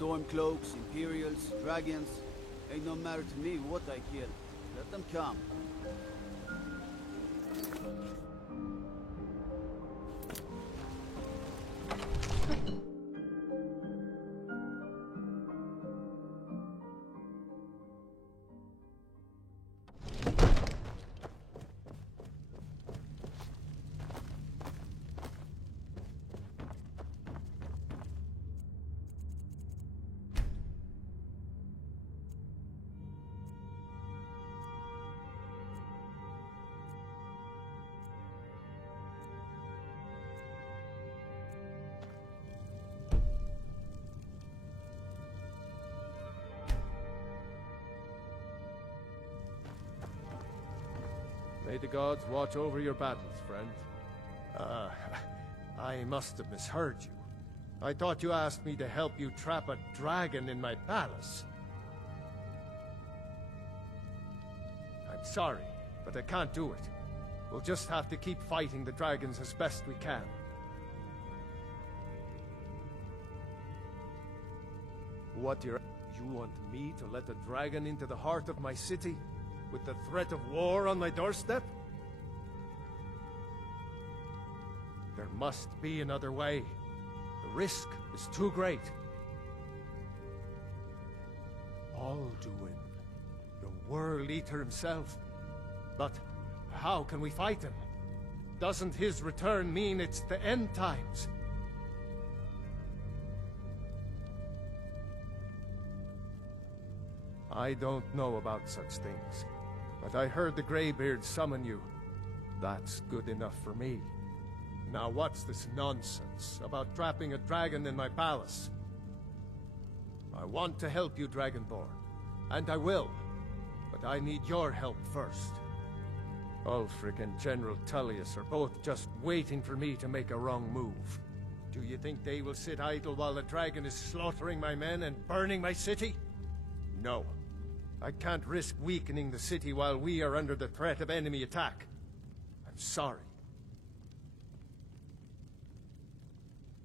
Stormcloaks, Imperials, Dragons. Ain't no matter to me what I kill. Let them come. May the gods watch over your battles, friend. I must have misheard you. I thought you asked me to help you trap a dragon in my palace. I'm sorry, but I can't do it. We'll just have to keep fighting the dragons as best we can. What, you want me to let a dragon into the heart of my city? With the threat of war on my doorstep? There must be another way. The risk is too great. Alduin, the World Eater himself. But how can we fight him? Doesn't his return mean it's the end times? I don't know about such things. But I heard the Greybeard summon you. That's good enough for me. Now what's this nonsense about trapping a dragon in my palace? I want to help you, Dragonborn. And I will. But I need your help first. Ulfric and General Tullius are both just waiting for me to make a wrong move. Do you think they will sit idle while the dragon is slaughtering my men and burning my city? No. I can't risk weakening the city while we are under the threat of enemy attack. I'm sorry.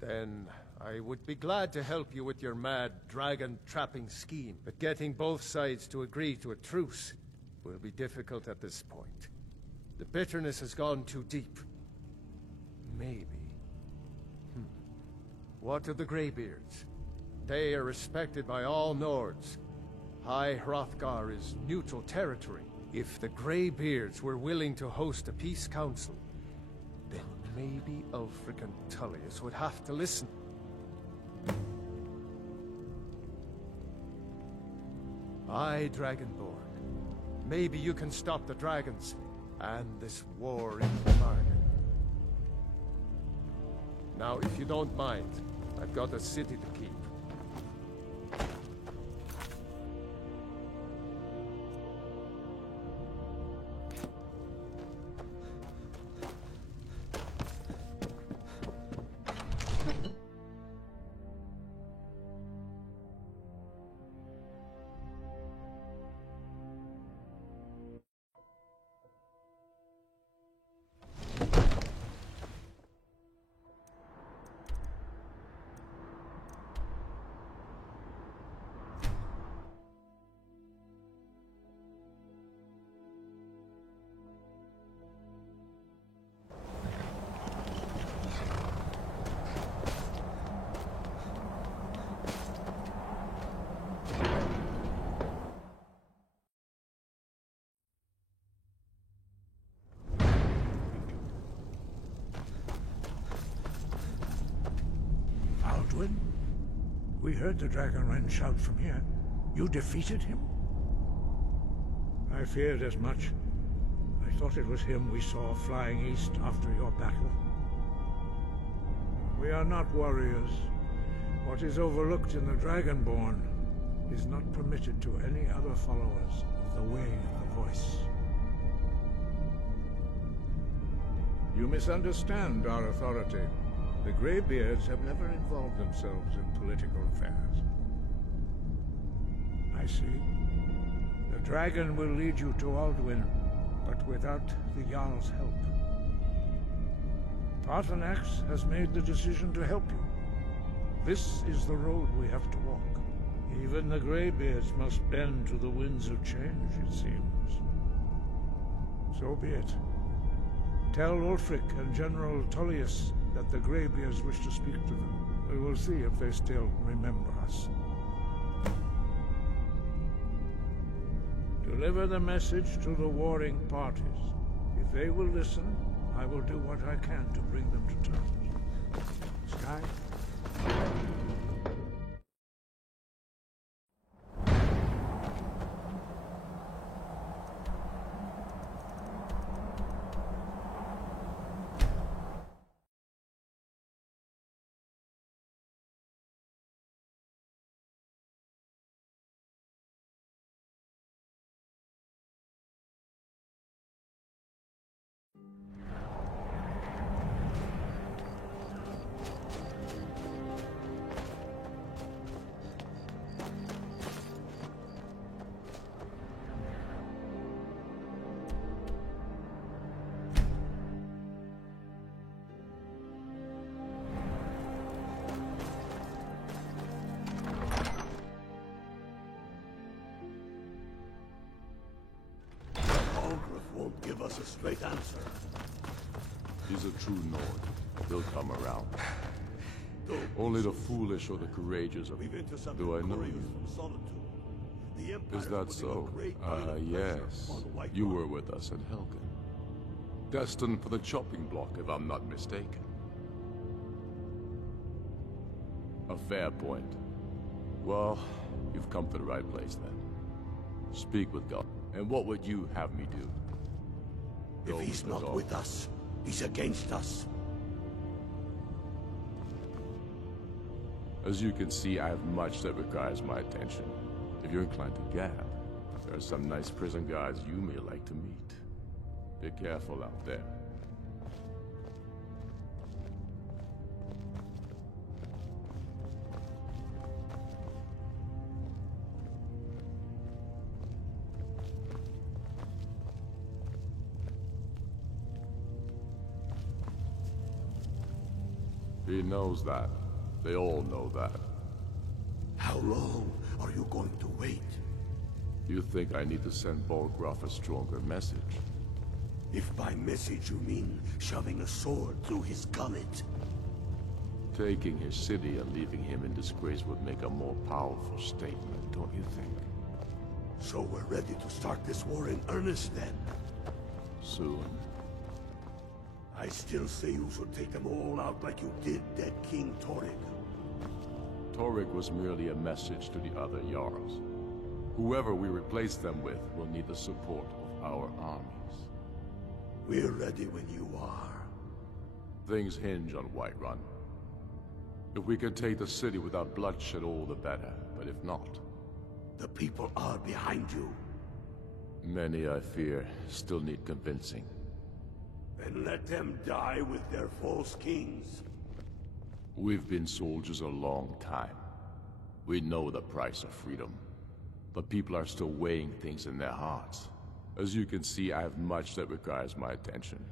Then I would be glad to help you with your mad dragon-trapping scheme, but getting both sides to agree to a truce will be difficult at this point. The bitterness has gone too deep. Maybe. What of the Greybeards? They are respected by all Nords. High Hrothgar is neutral territory. If the Greybeards were willing to host a peace council, then maybe Ulfric and Tullius would have to listen. Aye, Dragonborn. Maybe you can stop the dragons, and this war in the bargain. Now, if you don't mind, I've got a city to keep. Alduin? We heard the Dragonrend shout from here. You defeated him? I feared as much. I thought it was him we saw flying east after your battle. We are not warriors. What is overlooked in the Dragonborn is not permitted to any other followers of the Way of the Voice. You misunderstand our authority. The Greybeards have never involved themselves in political affairs. I see. The dragon will lead you to Alduin, but without the Jarl's help. Paarthurnax has made the decision to help you. This is the road we have to walk. Even the Greybeards must bend to the winds of change, it seems. So be it. Tell Ulfric and General Tullius that the Greybeards wish to speak to them. We will see if they still remember us. Deliver the message to the warring parties. If they will listen, I will do what I can to bring them to terms. Sky? Won't give us a straight answer. He's a true Nord. He'll come around. Only the foolish or the courageous are... Do I know you? Is that so? Yes. You were with us at Helgen. Destined for the chopping block, if I'm not mistaken. A fair point. Well, you've come to the right place then. Speak with God. And what would you have me do? If he's not with us, he's against us. As you can see, I have much that requires my attention. If you're inclined to gab, there are some nice prison guards you may like to meet. Be careful out there. He knows that. They all know that. How long are you going to wait? You think I need to send Bolgraf a stronger message? If by message you mean shoving a sword through his gullet. Taking his city and leaving him in disgrace would make a more powerful statement, don't you think? So we're ready to start this war in earnest then? Soon. I still say you should take them all out like you did dead King Torrig. Torrig was merely a message to the other Jarls. Whoever we replace them with will need the support of our armies. We're ready when you are. Things hinge on Whiterun. If we can take the city without bloodshed, all the better. But if not... The people are behind you. Many, I fear, still need convincing. Then let them die with their false kings. We've been soldiers a long time. We know the price of freedom. But people are still weighing things in their hearts. As you can see, I have much that requires my attention.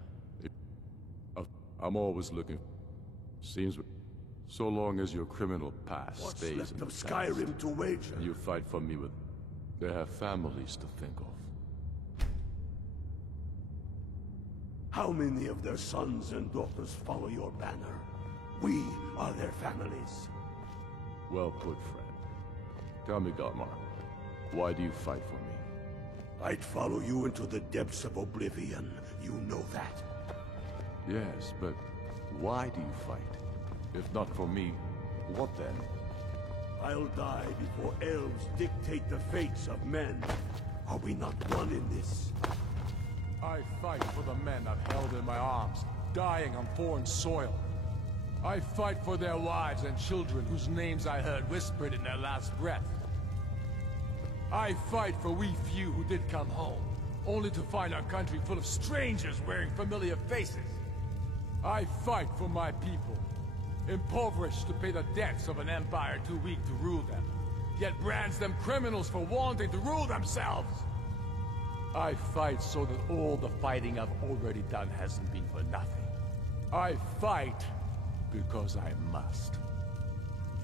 I'm always looking... Seems... So long as your criminal past What's stays left in of the Skyrim past, to wager? and you fight for me with... They have families to think of. How many of their sons and daughters follow your banner? We are their families. Well put, friend. Tell me, Galmar, why do you fight for me? I'd follow you into the depths of oblivion. You know that. Yes, but why do you fight? If not for me, what then? I'll die before elves dictate the fates of men. Are we not one in this? I fight for the men I've held in my arms, dying on foreign soil. I fight for their wives and children whose names I heard whispered in their last breath. I fight for we few who did come home, only to find our country full of strangers wearing familiar faces. I fight for my people, impoverished to pay the debts of an empire too weak to rule them, yet brands them criminals for wanting to rule themselves. I fight so that all the fighting I've already done hasn't been for nothing. I fight because I must.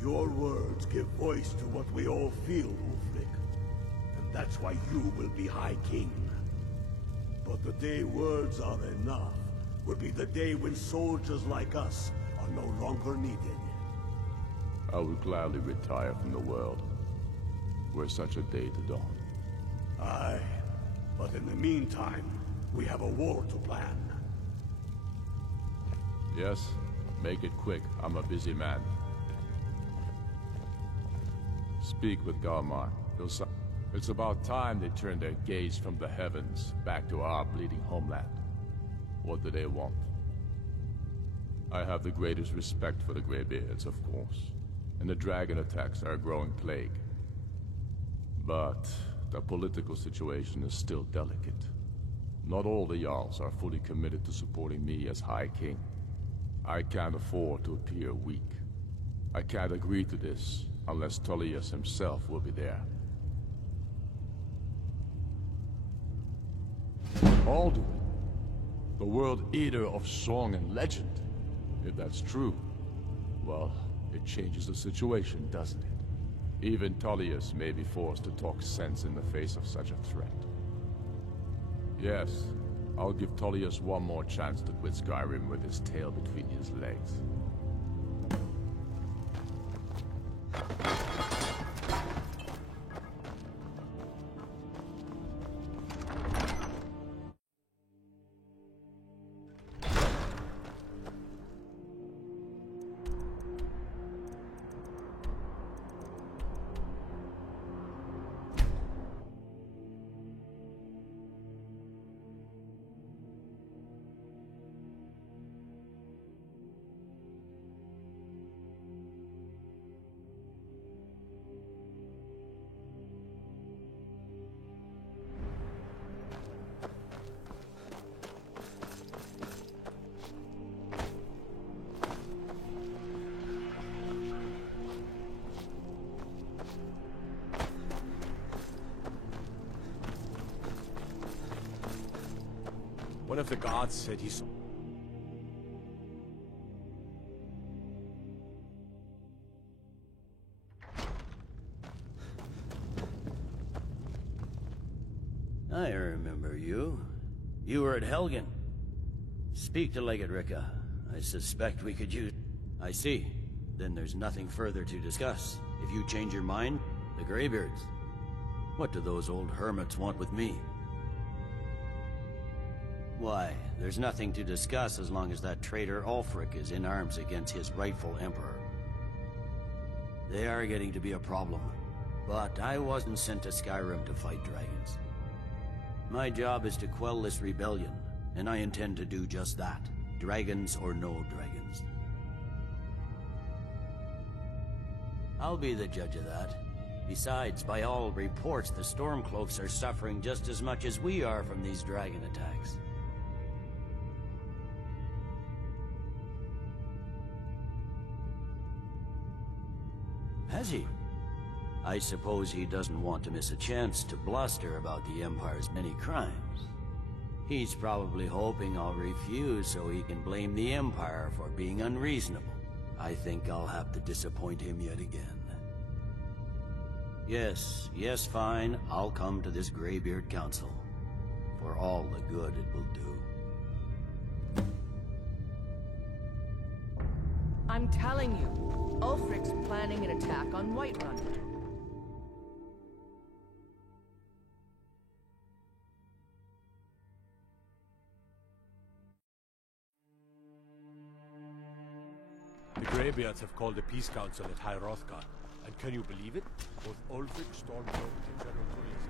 Your words give voice to what we all feel, Ulfric. And that's why you will be High King. But the day words are enough will be the day when soldiers like us are no longer needed. I would gladly retire from the world, were such a day to dawn. Aye, but in the meantime, we have a war to plan. Yes, make it quick. I'm a busy man. Speak with Galmar. It's about time they turned their gaze from the heavens back to our bleeding homeland. What do they want? I have the greatest respect for the Greybeards, of course, and the dragon attacks are a growing plague. But the political situation is still delicate. Not all the Jarls are fully committed to supporting me as High King. I can't afford to appear weak. I can't agree to this unless Tullius himself will be there. Alduin, the World Eater of song and legend. If that's true, well, it changes the situation, doesn't it? Even Tullius may be forced to talk sense in the face of such a threat. Yes, I'll give Tullius one more chance to quit Skyrim with his tail between his legs. One of the gods said he saw... I remember you. You were at Helgen. Speak to Legate Rikka. I suspect we could use... I see. Then there's nothing further to discuss. If you change your mind, the Greybeards. What do those old hermits want with me? Why, there's nothing to discuss as long as that traitor Ulfric is in arms against his rightful emperor. They are getting to be a problem, but I wasn't sent to Skyrim to fight dragons. My job is to quell this rebellion, and I intend to do just that, dragons or no dragons. I'll be the judge of that. Besides, by all reports, the Stormcloaks are suffering just as much as we are from these dragon attacks. Has he? I suppose he doesn't want to miss a chance to bluster about the Empire's many crimes. He's probably hoping I'll refuse so he can blame the Empire for being unreasonable. I think I'll have to disappoint him yet again. Yes, fine. I'll come to this Greybeard Council. For all the good it will do. I'm telling you, Ulfric's planning an attack on Whiterun. The Greybeards have called a peace council at High Hrothgar. And can you believe it? Both Ulfric, Stormcloak, and General Tullius.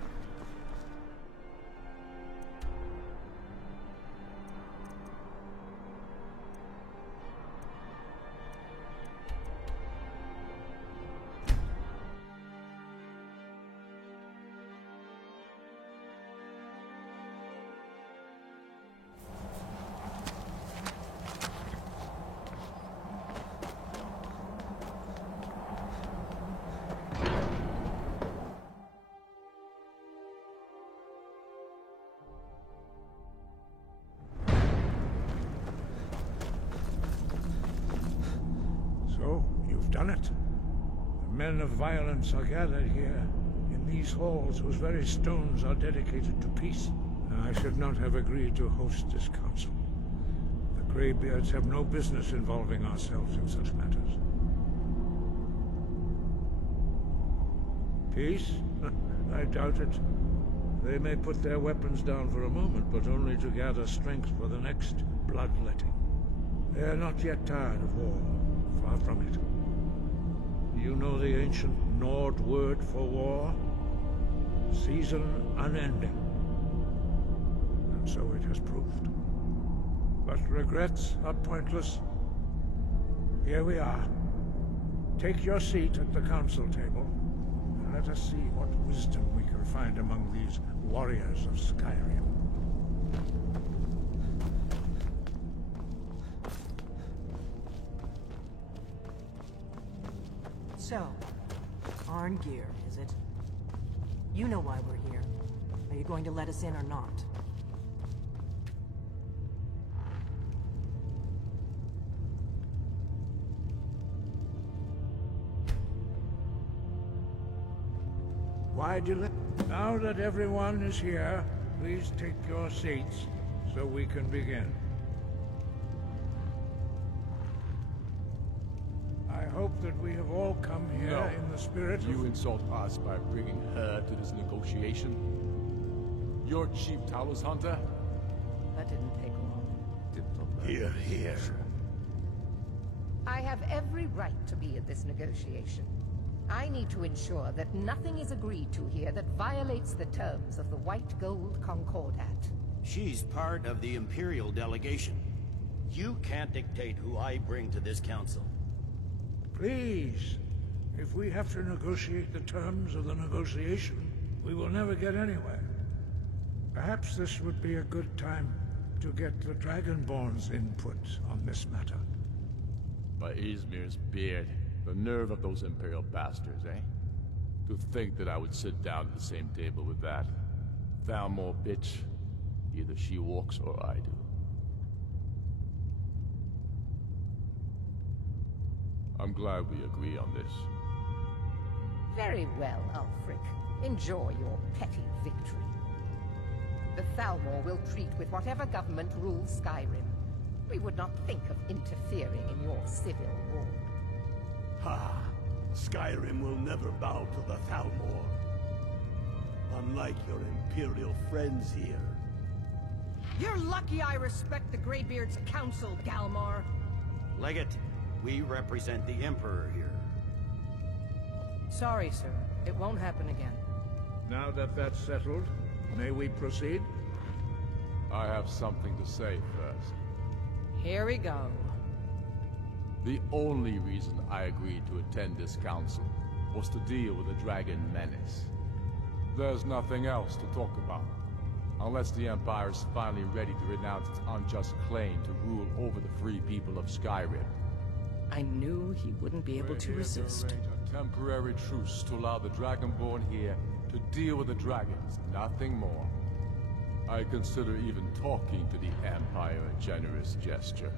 Men of violence are gathered here, in these halls whose very stones are dedicated to peace. I should not have agreed to host this council. The Greybeards have no business involving ourselves in such matters. Peace? I doubt it. They may put their weapons down for a moment, but only to gather strength for the next bloodletting. They are not yet tired of war. Far from it. You know the ancient Nord word for war? Season unending. And so it has proved. But regrets are pointless. Here we are. Take your seat at the council table, and let us see what wisdom we can find among these warriors of Skyrim. So, Arngeir, is it? You know why we're here. Are you going to let us in or not? Why delay? Now that everyone is here, please take your seats so we can begin. I hope that we have all come here in the spirit You insult us by bringing her to this negotiation? You're Chief Talos Hunter? That didn't take long. Here, here. I have every right to be at this negotiation. I need to ensure that nothing is agreed to here that violates the terms of the White Gold Concordat. She's part of the Imperial delegation. You can't dictate who I bring to this council. Please, if we have to negotiate the terms of the negotiation, we will never get anywhere. Perhaps this would be a good time to get the Dragonborn's input on this matter. By Ysmir's beard. The nerve of those Imperial bastards, eh? To think that I would sit down at the same table with that. Thalmor bitch. Either she walks or I do. I'm glad we agree on this. Very well, Ulfric. Enjoy your petty victory. The Thalmor will treat with whatever government rules Skyrim. We would not think of interfering in your civil war. Ha! Skyrim will never bow to the Thalmor. Unlike your Imperial friends here. You're lucky I respect the Greybeard's council, Galmar. Legate, we represent the Emperor here. Sorry, sir. It won't happen again. Now that that's settled, may we proceed? I have something to say first. Here we go. The only reason I agreed to attend this council was to deal with the Dragon Menace. There's nothing else to talk about, unless the Empire is finally ready to renounce its unjust claim to rule over the free people of Skyrim. I knew he wouldn't be able to resist. A temporary truce to allow the Dragonborn here to deal with the dragons, nothing more. I consider even talking to the Empire a generous gesture.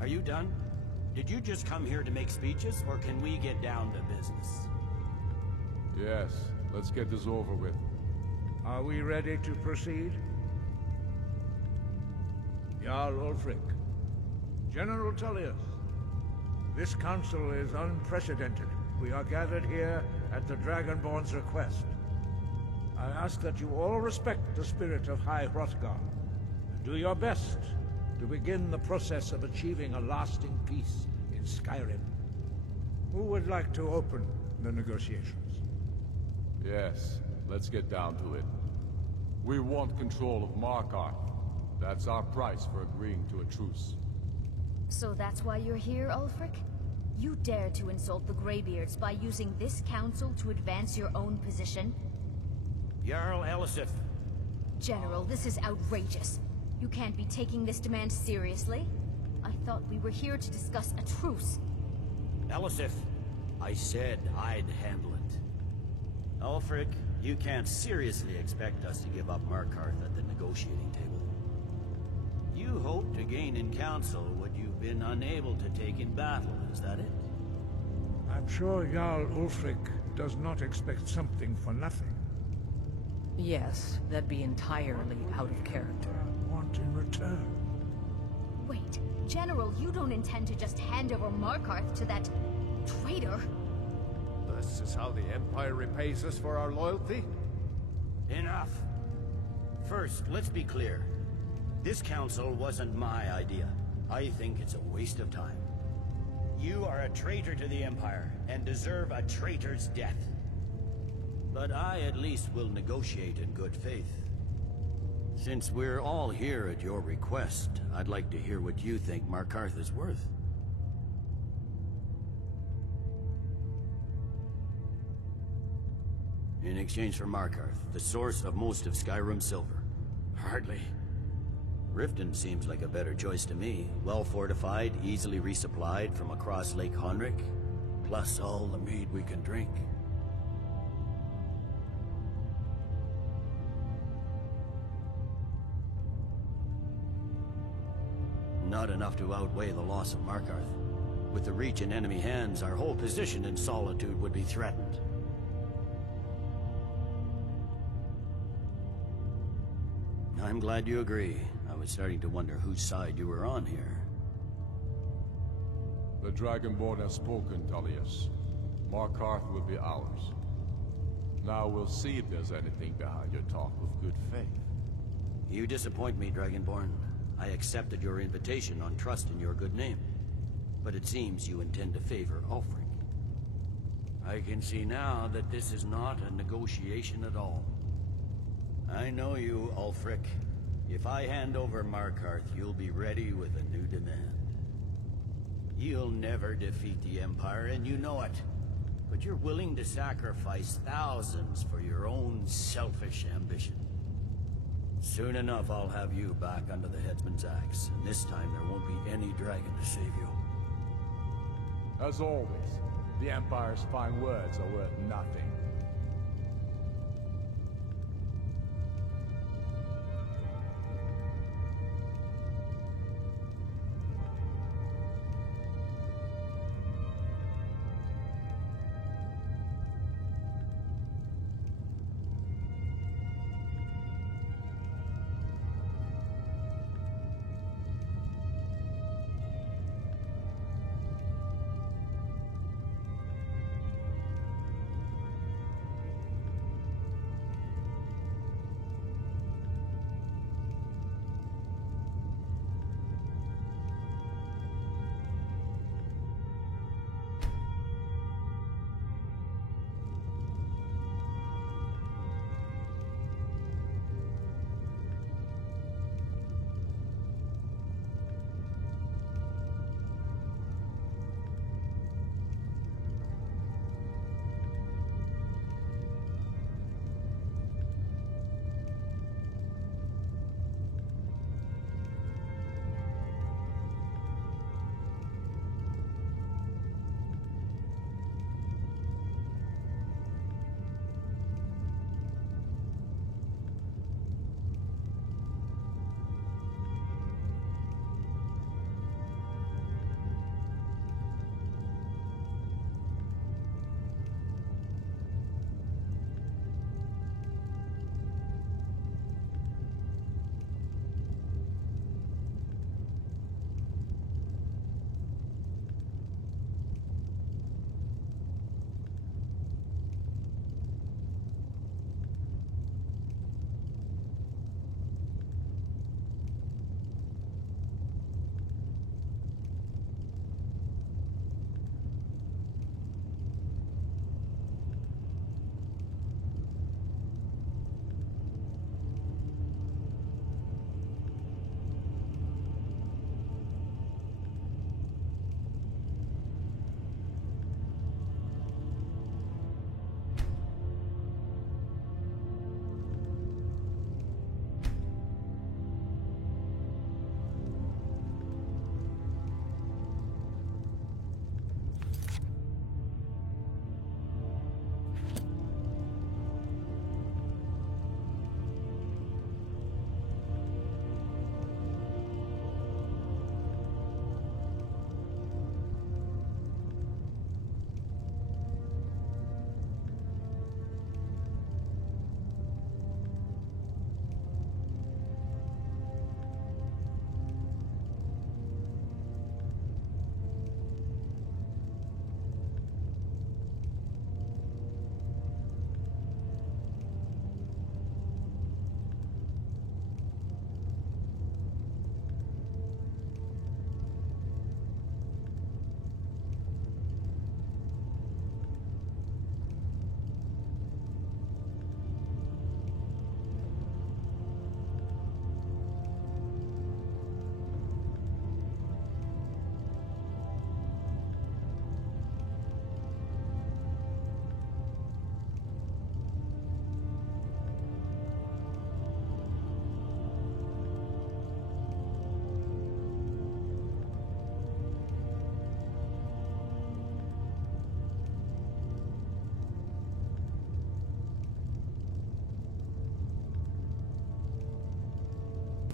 Are you done? Did you just come here to make speeches, or can we get down to business? Yes, let's get this over with. Are we ready to proceed? Jarl Ulfric. General Tullius. This council is unprecedented. We are gathered here at the Dragonborn's request. I ask that you all respect the spirit of High Hrothgar, and do your best to begin the process of achieving a lasting peace in Skyrim. Who would like to open the negotiations? Yes, let's get down to it. We want control of Markarth. That's our price for agreeing to a truce. So that's why you're here, Ulfric? You dare to insult the Greybeards by using this council to advance your own position? Jarl Elisif. General, this is outrageous. You can't be taking this demand seriously. I thought we were here to discuss a truce. Elisif, I said I'd handle it. Ulfric, you can't seriously expect us to give up Markarth at the negotiating table. You hope to gain in council what you've been unable to take in battle, is that it? I'm sure Jarl Ulfric does not expect something for nothing. Yes, that'd be entirely out of character. Want in return? Wait, General, you don't intend to just hand over Markarth to that traitor? This is how the Empire repays us for our loyalty? Enough. First, let's be clear. This council wasn't my idea. I think it's a waste of time. You are a traitor to the Empire, and deserve a traitor's death. But I at least will negotiate in good faith. Since we're all here at your request, I'd like to hear what you think Markarth is worth. In exchange for Markarth, the source of most of Skyrim's silver. Hardly. Riften seems like a better choice to me. Well fortified, easily resupplied from across Lake Honric, plus all the mead we can drink. Not enough to outweigh the loss of Markarth. With the Reach in enemy hands, our whole position in Solitude would be threatened. I'm glad you agree. I was starting to wonder whose side you were on here. The Dragonborn has spoken, Tullius. Markarth will be ours. Now we'll see if there's anything behind your talk of good faith. You disappoint me, Dragonborn. I accepted your invitation on trust in your good name. But it seems you intend to favor Ulfric. I can see now that this is not a negotiation at all. I know you, Ulfric. If I hand over Markarth, you'll be ready with a new demand. You'll never defeat the Empire, and you know it. But you're willing to sacrifice thousands for your own selfish ambition. Soon enough, I'll have you back under the headsman's axe, and this time there won't be any dragon to save you. As always, the Empire's fine words are worth nothing.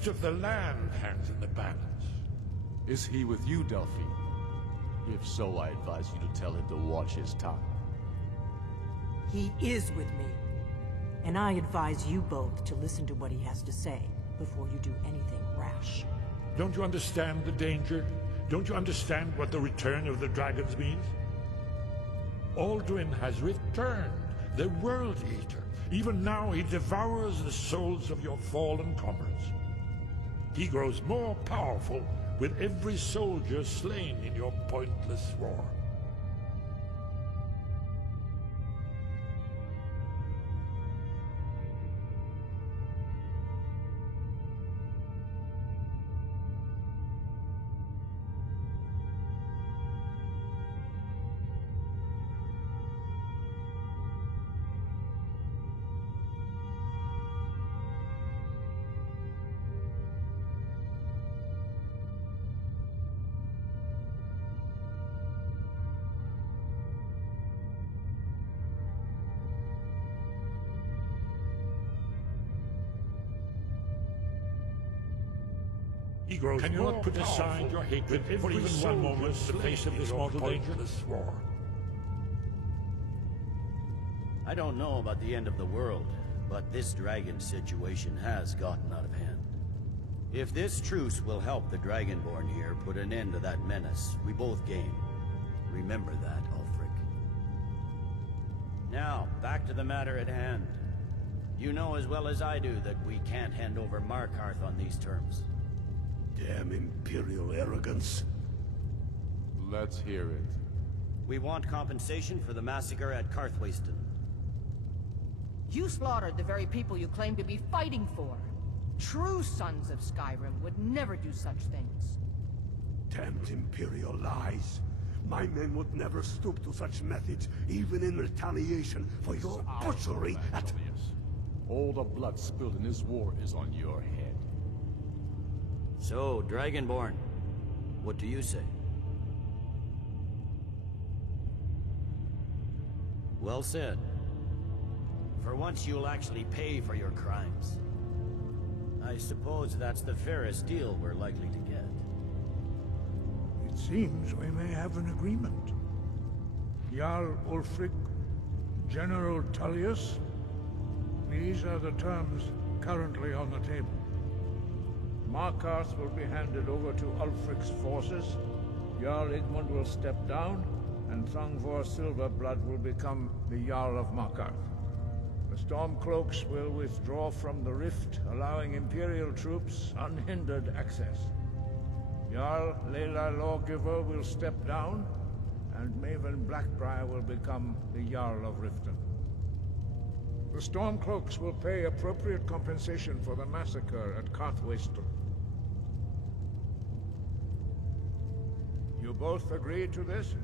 fate of the land hangs in the balance. Is he with you, Delphine? If so, I advise you to tell him to watch his tongue. He is with me. And I advise you both to listen to what he has to say before you do anything rash. Don't you understand the danger? Don't you understand what the return of the dragons means? Alduin has returned, the World Eater. Even now he devours the souls of your fallen comrades. He grows more powerful with every soldier slain in your pointless war. Can you not put aside your hatred for even one moment in the face of this mortal danger? War. I don't know about the end of the world, but this dragon situation has gotten out of hand. If this truce will help the Dragonborn here put an end to that menace, we both gain. Remember that, Ulfric. Now, back to the matter at hand. You know as well as I do that we can't hand over Markarth on these terms. Damn Imperial arrogance. Let's hear it. We want compensation for the massacre at Karthwasten. You slaughtered the very people you claim to be fighting for. True sons of Skyrim would never do such things. Damned Imperial lies. My men would never stoop to such methods, even in retaliation for your butchery at... All the blood spilled in this war is on your head. So, Dragonborn, what do you say? Well said. For once you'll actually pay for your crimes. I suppose that's the fairest deal we're likely to get. It seems we may have an agreement. Jarl Ulfric, General Tullius, these are the terms currently on the table. Markarth will be handed over to Ulfric's forces, Jarl Igmund will step down, and Thongvor Silverblood will become the Jarl of Markarth. The Stormcloaks will withdraw from the rift, allowing Imperial troops unhindered access. Jarl Leila Lawgiver will step down, and Maven Blackbriar will become the Jarl of Riften. The Stormcloaks will pay appropriate compensation for the massacre at Karthwasten. You both agree to this?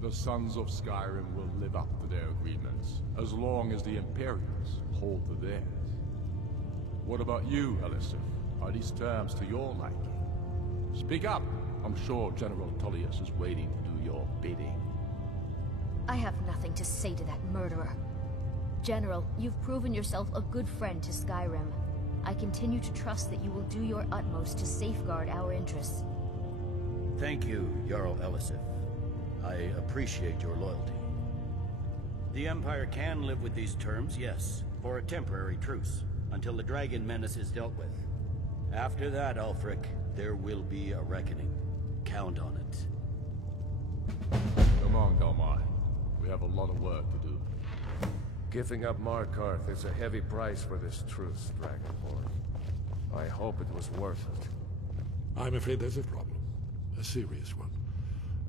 The Sons of Skyrim will live up to their agreements, as long as the Imperials hold to theirs. What about you, Elisif? Are these terms to your liking? Speak up! I'm sure General Tullius is waiting to do your bidding. I have nothing to say to that murderer. General, you've proven yourself a good friend to Skyrim. I continue to trust that you will do your utmost to safeguard our interests. Thank you, Jarl Elisif. I appreciate your loyalty. The Empire can live with these terms, yes, for a temporary truce, until the dragon menace is dealt with. After that, Ulfric, there will be a reckoning. Count on it. Come on, Dalmar. We have a lot of work to do. Giving up Markarth is a heavy price for this truce, Dragonborn. I hope it was worth it. I'm afraid there's a problem. A serious one.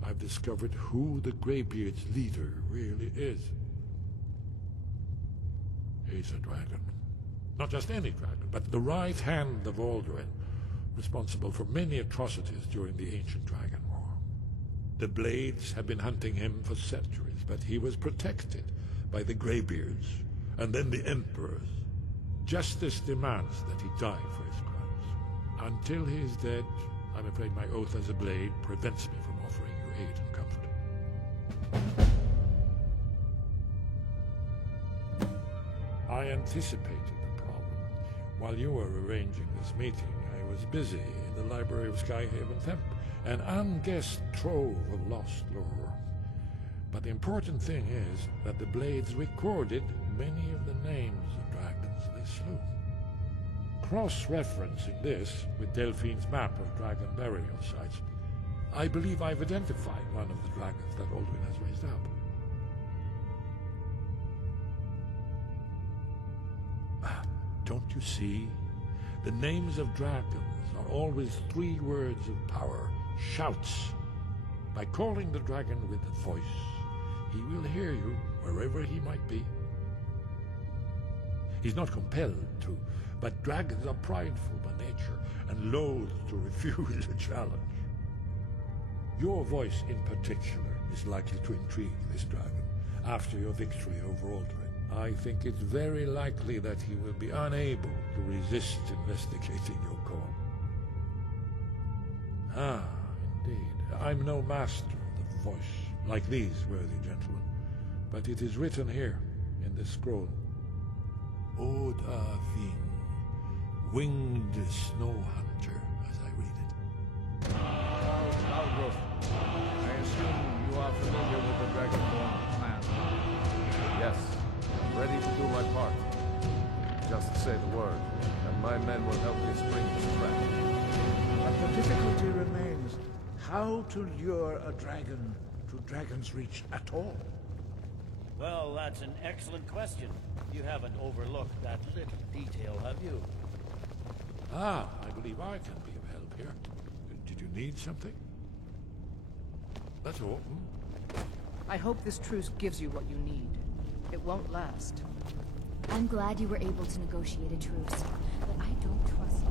I've discovered who the Greybeard's leader really is. He's a dragon. Not just any dragon, but the right hand of Alduin, responsible for many atrocities during the Ancient Dragon War. The Blades have been hunting him for centuries, but he was protected by the Greybeards, and then the Emperors. Justice demands that he die for his crimes. Until he is dead, I'm afraid my oath as a Blade prevents me from offering you aid and comfort. I anticipated the problem. While you were arranging this meeting, I was busy in the library of Skyhaven Temp, an unguessed trove of lost lore. But the important thing is that the Blades recorded many of the names of dragons they slew. Cross-referencing this with Delphine's map of dragon burial sites, I believe I've identified one of the dragons that Alduin has raised up. Don't you see? The names of dragons are always 3 words of power, shouts. By calling the dragon with a voice, he will hear you wherever he might be. He's not compelled to, but dragons are prideful by nature and loath to refuse a challenge. Your voice in particular is likely to intrigue this dragon after your victory over Alduin. I think it's very likely that he will be unable to resist investigating your call. Ah, indeed. I'm no master of the voice, like these worthy gentlemen, but it is written here in this scroll. Oda Ving, winged snow hunter, as I read it. Aldruf, I assume you are familiar with the Dragonborn plan. Yes, I'm ready to do my part. Just say the word, and my men will help you spring this trap. But the difficulty remains how to lure a dragon to Dragon's Reach at all. Well, that's an excellent question. You haven't overlooked that little detail, have you? Ah, I believe I can be of help here. Did you need something? That's all. I hope this truce gives you what you need. It won't last. I'm glad you were able to negotiate a truce, but I don't trust